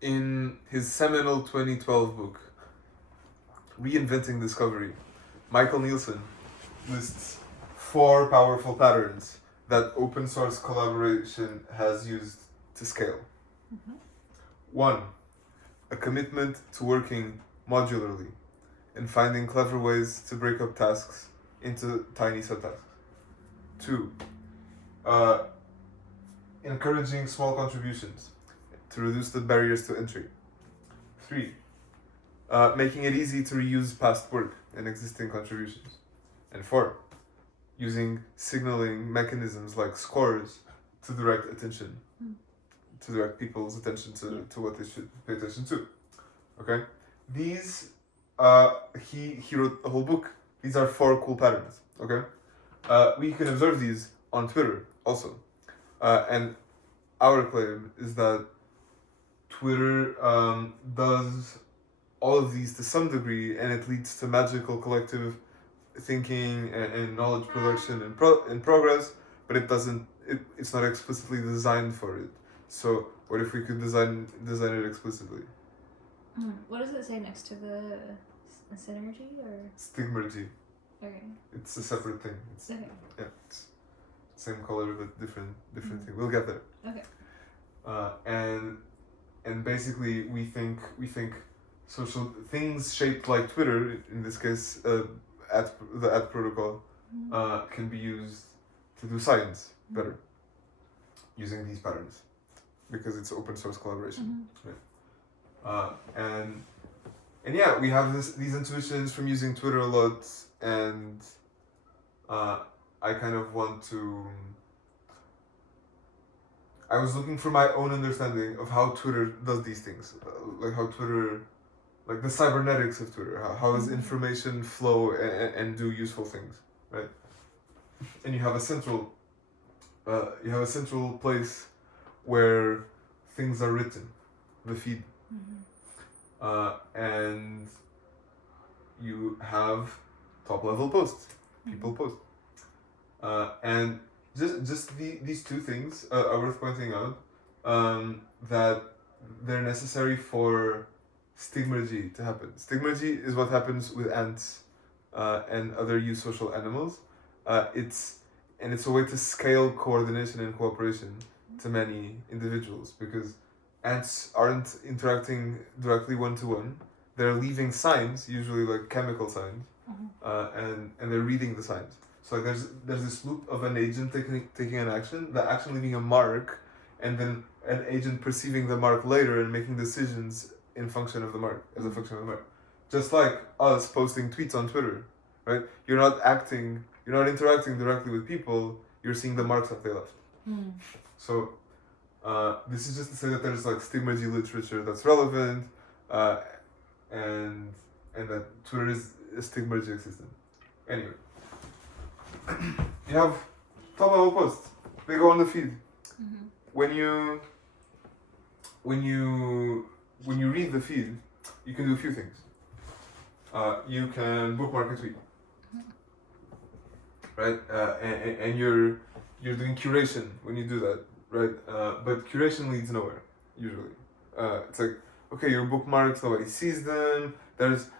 In his seminal 2012 book, Reinventing Discovery, Michael Nielsen lists 4 powerful patterns that open source collaboration has used to scale. 1. A commitment to working modularly and finding clever ways to break up tasks into tiny subtasks. 2. Encouraging small contributions to reduce the barriers to entry. 3. Making it easy to reuse past work and existing contributions. And 4. Using signaling mechanisms like scores to direct attention, to direct people's attention to what they should pay attention to. Okay? These, he wrote a whole book. These are 4 cool patterns. Okay? We can observe these on Twitter also. And our claim is that Twitter does all of these to some degree, and it leads to magical collective thinking and knowledge production and progress, but it's not explicitly designed for it. So what if we could design it explicitly? What does it say next to the synergy or? Stigmergy. Okay. It's a separate thing. It's, okay. Yeah, it's same color but different thing. We'll get there. Okay. And basically we think social things shaped like Twitter, in this case, the ad protocol, can be used to do science better using these patterns because it's open source collaboration. Right? And yeah, we have these intuitions from using Twitter a lot, and I kind of want to. I was looking for my own understanding of how Twitter does these things, like how Twitter, like the cybernetics of Twitter. How does information flow and do useful things, right? And you have a central place where things are written, the feed, and you have top level posts, people post, and just these 2 things are worth pointing out, that they're necessary for stigmergy to happen. Stigmergy is what happens with ants and other eusocial animals. It's a way to scale coordination and cooperation to many individuals, because ants aren't interacting directly one-to-one. They're leaving signs, usually like chemical signs, and they're reading the signs. So like there's this loop of an agent taking an action, the action leaving a mark, and then an agent perceiving the mark later and making decisions in function of the mark, as a function of the mark. Just like us posting tweets on Twitter, right? You're not interacting directly with people, you're seeing the marks that they left. So this is just to say that there's like stigmergy literature that's relevant, and that Twitter is a stigmergy system. Anyway. You have top level posts. They go on the feed. When you read the feed, you can do a few things. You can bookmark a tweet, right? And you're doing curation when you do that, right? But curation leads nowhere usually. It's like, okay, your bookmarks, nobody sees them. There's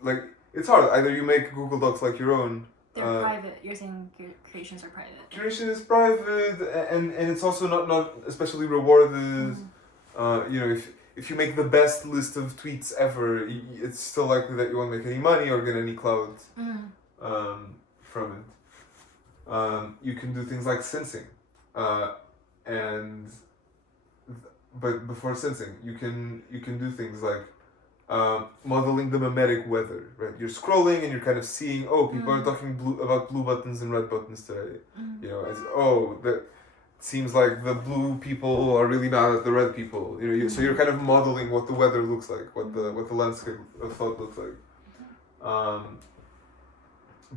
like, it's hard. Either you make Google Docs like your own. They're private. You're saying creations are private. Curation is private, and it's also not especially rewarded. If you make the best list of tweets ever, it's still likely that you won't make any money or get any clout from it. You can do things like sensing, but before sensing, you can do things like modeling the mimetic weather, right? You're scrolling and you're kind of seeing, people are talking about blue buttons and red buttons today. That seems like the blue people are really mad at the red people. So you're kind of modeling what the weather looks like, what the landscape of thought looks like.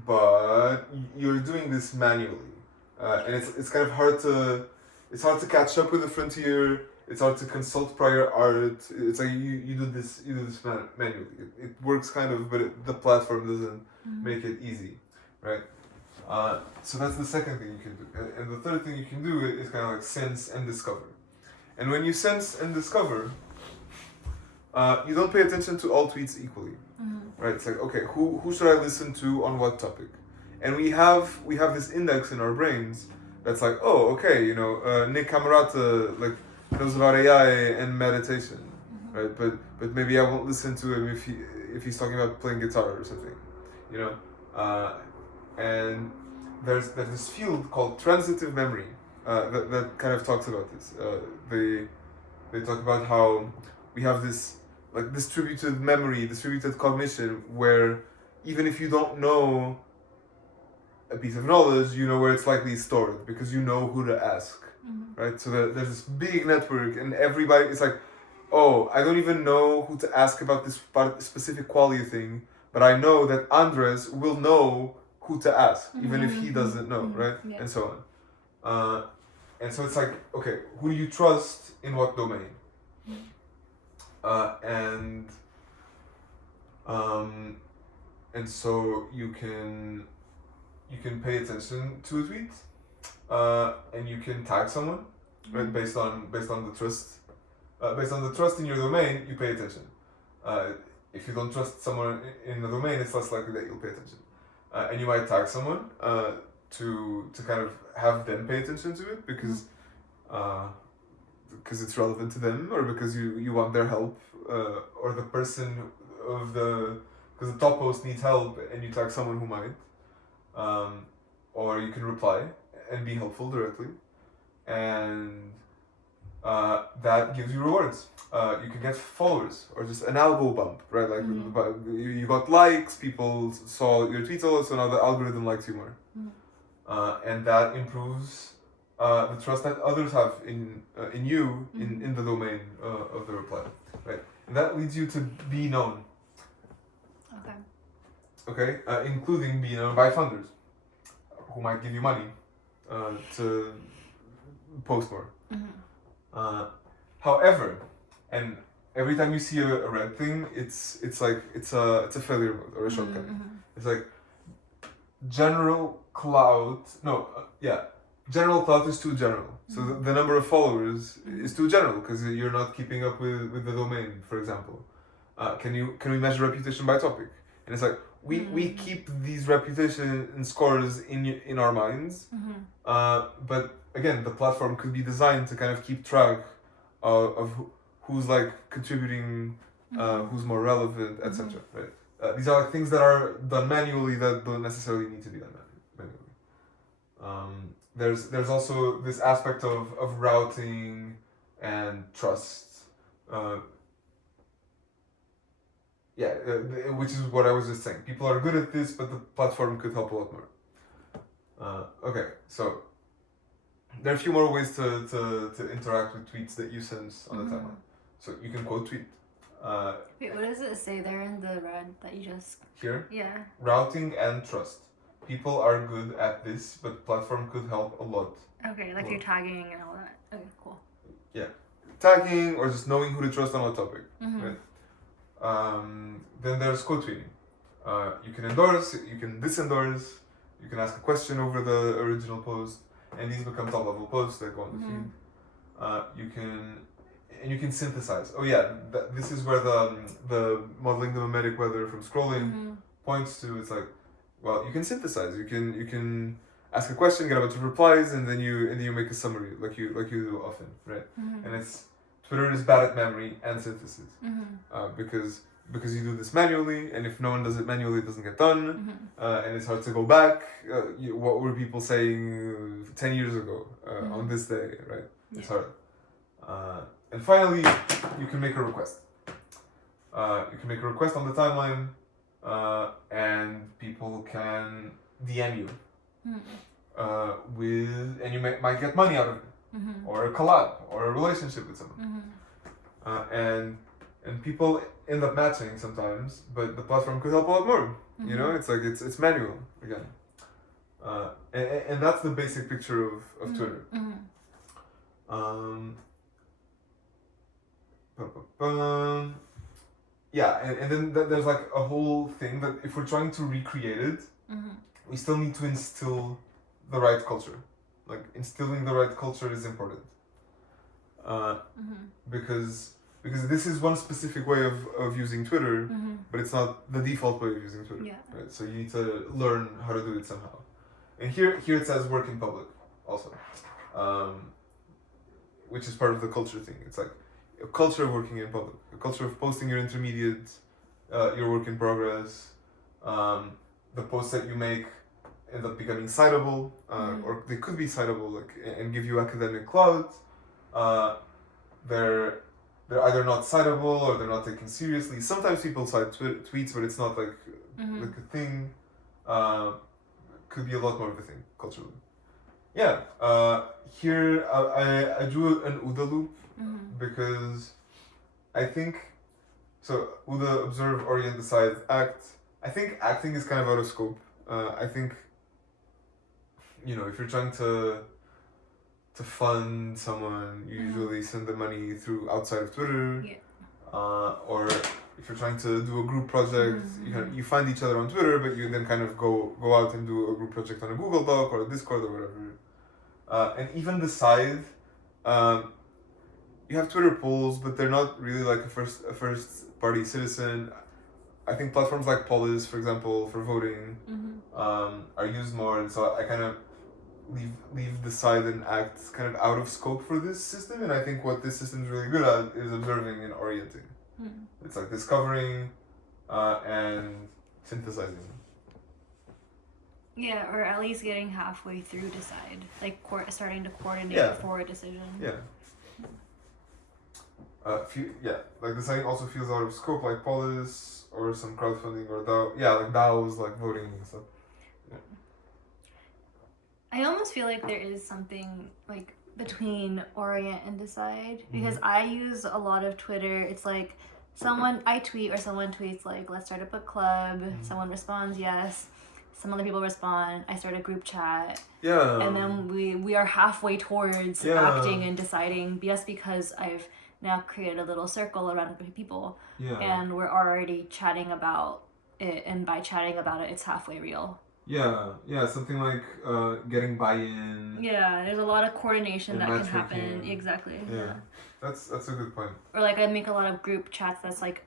But you're doing this manually, and it's kind of hard to catch up with the frontier. It's hard to consult prior art. It's like you do this manually. It works kind of, but the platform doesn't make it easy, right? So that's the second thing you can do. And the third thing you can do is kind of like sense and discover. And when you sense and discover, you don't pay attention to all tweets equally, right? It's like, okay, who should I listen to on what topic? And we have this index in our brains that's like, oh, okay, you know, Nick Camerata like knows about AI and meditation, right? But maybe I won't listen to him if he's talking about playing guitar or something, you know. And there's this field called transitive memory that kind of talks about this. They talk about how we have this like distributed memory, distributed cognition, where even if you don't know a piece of knowledge, you know where it's likely stored because you know who to ask, right? So there's this big network, and everybody it's like, oh, I don't even know who to ask about this specific quality thing, but I know that Andres will know who to ask, even if he doesn't know, right? Yeah. And so on. And so it's like, okay, who do you trust in what domain? And so you can pay attention to a tweet, and you can tag someone, right? Based on the trust, based on the trust in your domain, you pay attention. If you don't trust someone in the domain, it's less likely that you'll pay attention. And you might tag someone to kind of have them pay attention to it because it's relevant to them, or because you want their help, or the person of because the top post needs help and you tag someone who might, or you can reply and be helpful directly, and that gives you rewards. You can get followers or just an algo bump, right? Like you got likes, people saw your tweets a lot, so now the algorithm likes you more, and that improves the trust that others have in you in the domain of the reply, right? And that leads you to be known. Okay, including being known by funders who might give you money to post more. However, and every time you see a red thing, it's like it's a failure mode or a shortcut. It's like general clout. General clout is too general. So the number of followers is too general because you're not keeping up with the domain, for example. Can we measure reputation by topic? And it's like we keep these reputation scores in our minds, but again, the platform could be designed to kind of keep track of who's like contributing, who's more relevant, etc. Right? These are like things that are done manually that don't necessarily need to be done manually. There's also this aspect of routing and trust. Which is what I was just saying. People are good at this, but the platform could help a lot more. Okay, so there are a few more ways to interact with tweets that you sense on the timeline. So you can quote tweet. Wait, what does it say there in the red that you just... Here? Yeah. Routing and trust. People are good at this, but platform could help a lot. Okay, like you're tagging and all that. Okay, cool. Yeah. Tagging or just knowing who to trust on what topic. Right? Then there's quote tweeting. You can endorse, you can disendorse, you can ask a question over the original post, and these become top level posts that go on the feed. You can synthesize. Oh yeah, this is where the modeling the mimetic weather from scrolling points to. It's like, well, you can synthesize. You can ask a question, get a bunch of replies, and then you make a summary like you do often, right? And Twitter is bad at memory and synthesis, because you do this manually, and if no one does it manually, it doesn't get done, and it's hard to go back. What were people saying 10 years ago on this day, right? It's hard. And finally, you can make a request. You can make a request on the timeline, and people can DM you and you might get money out of it. Or a collab, or a relationship with someone, and people end up matching sometimes, but the platform could help a lot more. You know, it's like it's manual again, and that's the basic picture of Twitter. Yeah, and then there's like a whole thing that if we're trying to recreate it, we still need to instill the right culture. Like instilling the right culture is important. because this is one specific way of using Twitter, but it's not the default way of using Twitter. Yeah. Right? So you need to learn how to do it somehow. And here it says work in public also, which is part of the culture thing. It's like a culture of working in public, a culture of posting your intermediate, your work in progress, the posts that you make end up becoming citable, or they could be citable, like, and give you academic clout. They're either not citable or they're not taken seriously. Sometimes people cite tweets, but it's not like a thing. Could be a lot more of a thing culturally. Yeah. Here I drew an OODA loop because I think so. OODA: observe, orient, decide, act. I think acting is kind of out of scope. I think, if you're trying to fund someone, you usually send the money through outside of Twitter. Yeah. Or if you're trying to do a group project, you find each other on Twitter, but you then kind of go out and do a group project on a Google Doc or a Discord or whatever. And even decide, you have Twitter polls, but they're not really like a first party citizen. I think platforms like Polis, for example, for voting, are used more, and so I kind of leave decide and act kind of out of scope for this system. And I think what this system is really good at is observing and orienting. It's like discovering and synthesizing. Yeah, or at least getting halfway through decide, like starting to coordinate for a decision. Yeah. Like deciding also feels out of scope, like Polis or some crowdfunding or DAO. Yeah, like DAOs, like voting and stuff. Yeah. I almost feel like there is something like between orient and decide, because I use a lot of Twitter. It's like I tweet or someone tweets like, let's start a book club. Someone responds yes. Some other people respond. I start a group chat. Yeah. And then we are halfway towards acting and deciding, just because I've now created a little circle around a group of people. Yeah. And we're already chatting about it, and by chatting about it, it's halfway real. Yeah, something like getting buy-in. Yeah, there's a lot of coordination that can happen. Exactly. Yeah, that's a good point. Or like I make a lot of group chats that's like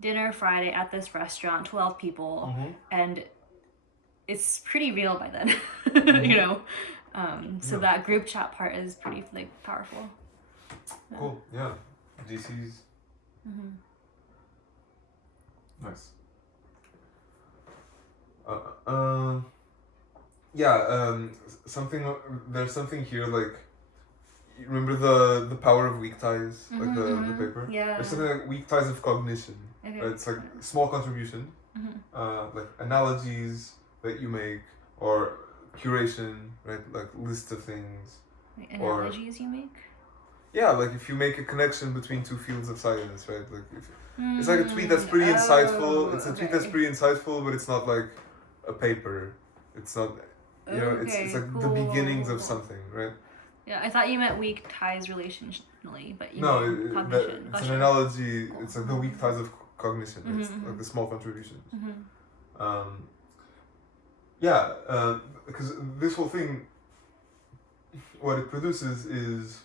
dinner Friday at this restaurant, 12 people, and it's pretty real by then, So that group chat part is pretty like powerful. Cool. Yeah, GCs. Nice. There's something here, like, you remember the power of weak ties, like the paper? Yeah. There's something like weak ties of cognition. Okay. Right? It's like small contribution, like analogies that you make, or curation, right? Like lists of things. Like analogies you make? Yeah, like if you make a connection between two fields of science, right? Like it's like a tweet that's pretty insightful. It's a tweet that's pretty insightful, but it's not like a paper. It's not, it's like the beginnings of something, right? Yeah, I thought you meant weak ties relationally, but you mean cognition. It's an analogy. It's like the weak ties of cognition. It's like the small contributions. Because this whole thing, what it produces is,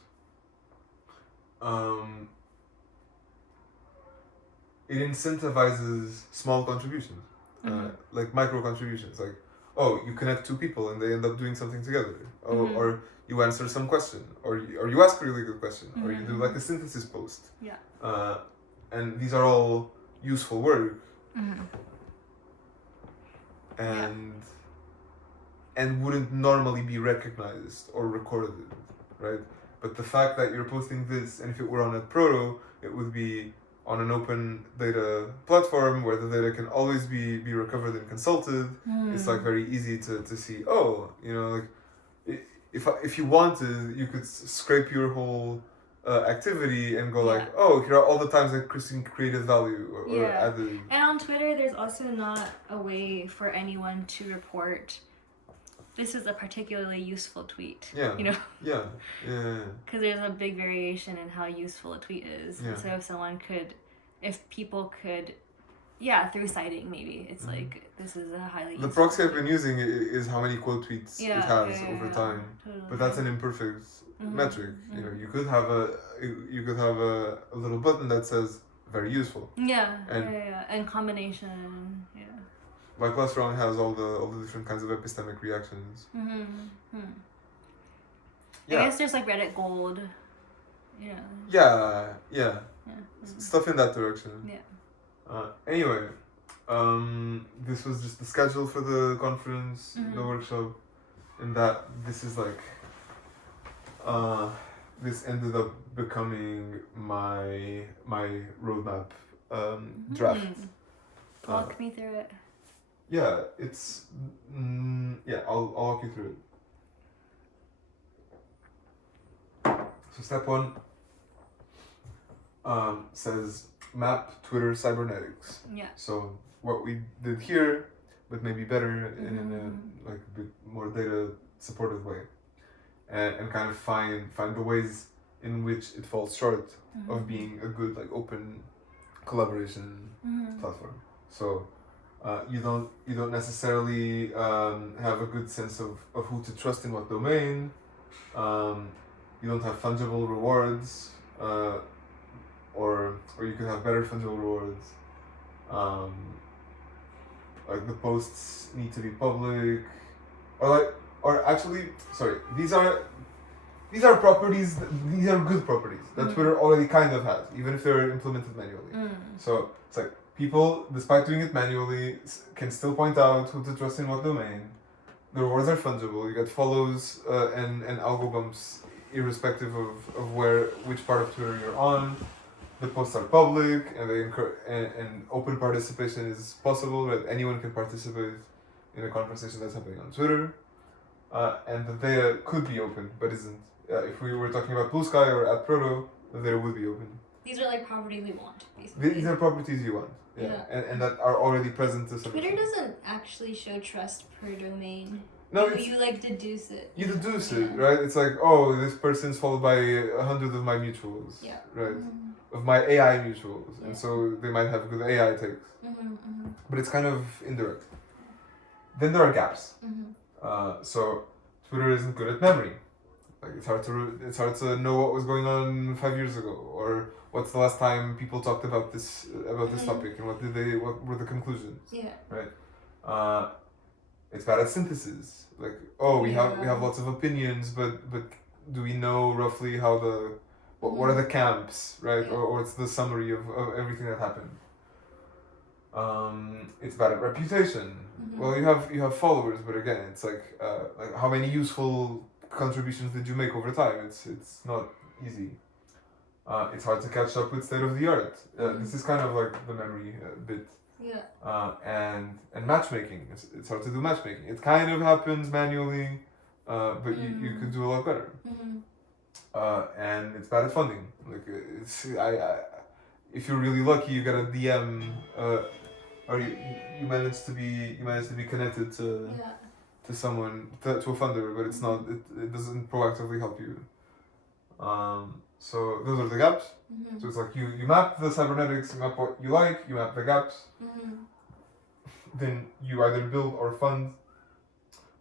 it incentivizes small contributions, like micro contributions. Like, you connect two people and they end up doing something together. Or you answer some question, or you ask a really good question, or you do like a synthesis post. Yeah. And these are all useful work. And wouldn't normally be recognized or recorded, right? But the fact that you're posting this, and if it were on a proto, it would be on an open data platform where the data can always be recovered and consulted. It's like very easy to see, like if you wanted, you could scrape your whole activity and go like, here are all the times that Christine created value or added. And on Twitter, there's also not a way for anyone to report, this is a particularly useful tweet. Yeah. Yeah. Because there's a big variation in how useful a tweet is. Yeah. So if people could, through citing maybe, it's like, this is a highly useful proxy tweet. I've been using is how many quote tweets it has over time. Totally. But that's an imperfect metric. You know, you could have a little button that says very useful. Yeah, and combination. Yeah. Like Lastron has all the different kinds of epistemic reactions. I guess there's like Reddit Gold. Yeah. Yeah. Stuff in that direction. Yeah. Anyway, this was just the schedule for the conference, the workshop, and that this is like, this ended up becoming my roadmap draft. Walk me through it. Yeah, it's I'll walk you through it. So step 1 says map Twitter cybernetics. Yeah. So what we did here, but maybe better in a like a bit more data supported way, and kind of find the ways in which it falls short of being a good like open collaboration platform. So you don't necessarily have a good sense of who to trust in what domain. You don't have fungible rewards, or you can have better fungible rewards. Like the posts need to be public, or actually, sorry, these are properties. These are good properties that Twitter already kind of has, even if they're implemented manually. So it's like people, despite doing it manually, can still point out who to trust in what domain. The rewards are fungible. You get follows and algo bumps irrespective of which part of Twitter you're on. The posts are public, and they and open participation is possible. That anyone can participate in a conversation that's happening on Twitter, and the data could be open, but isn't. If we were talking about Blue Sky or at Proto, the data would be open. These are like properties we want, basically. These are properties you want, and that are already present to some Twitter extent. doesn't actually show trust per domain. No, you like deduce it. You deduce it, right? It's like, oh, this person's followed by 100 of my mutuals, right? Of my AI mutuals, and so they might have good AI takes. But it's kind of indirect. Then there are gaps. So Twitter isn't good at memory. Like it's hard to know what was going on 5 years ago, or what's the last time people talked about this topic, and what were the conclusions? Right. It's bad at synthesis. Like, oh, we have lots of opinions, but do we know roughly how what are the camps, right? Or it's the summary of everything that happened. It's bad at reputation. Well, you have followers, but again, it's like how many useful contributions did you make over time? It's not easy. It's hard to catch up with state of the art. This is kind of like the memory bit. And matchmaking. It's hard to do matchmaking. It kind of happens manually, but you could do a lot better. And it's bad at funding. Like if you're really lucky, you get a DM, or you manage to be connected to someone, to a funder, but it's not. It doesn't proactively help you. So those are the gaps. So it's like you map the cybernetics, you map what you like, you map the gaps. Then you either build or fund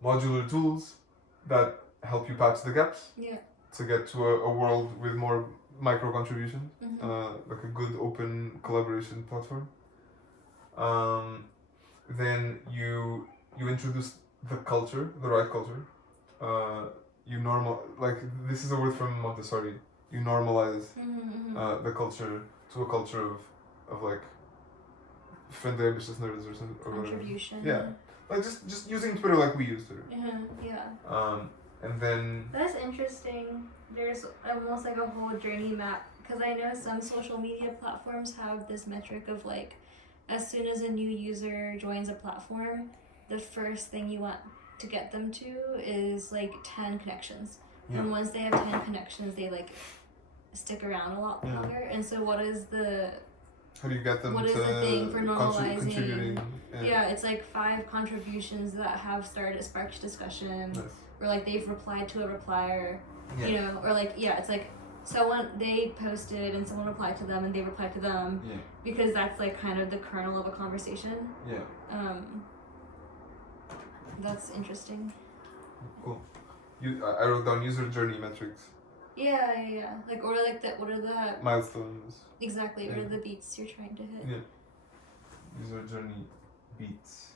modular tools that help you patch the gaps to get to a world with more micro contributions, like a good open collaboration platform. Then you introduce the culture, the right culture. This is a word from Montessori. You normalize the culture to a culture of like friendly ambitious nerds or something. Or contribution. Whatever. Yeah, like just using Twitter like we use Twitter. And then that's interesting. There's almost like a whole journey map, because I know some social media platforms have this metric of like, as soon as a new user joins a platform, the first thing you want to get them to is like 10 connections. And once they have 10 connections, they like stick around a lot longer. And so how do you get them what to is the thing for normalizing? Contributing? It's like 5 contributions that have sparked discussion. Nice. Or like they've replied to a replier, you know, or like it's like they posted and someone replied to them and they replied to them, because that's like kind of the kernel of a conversation. That's interesting. Cool. I wrote down user journey metrics. Yeah. Like, or like what are the milestones. exactly? What Yeah. are the beats you're trying to hit? Yeah. These are journey beats.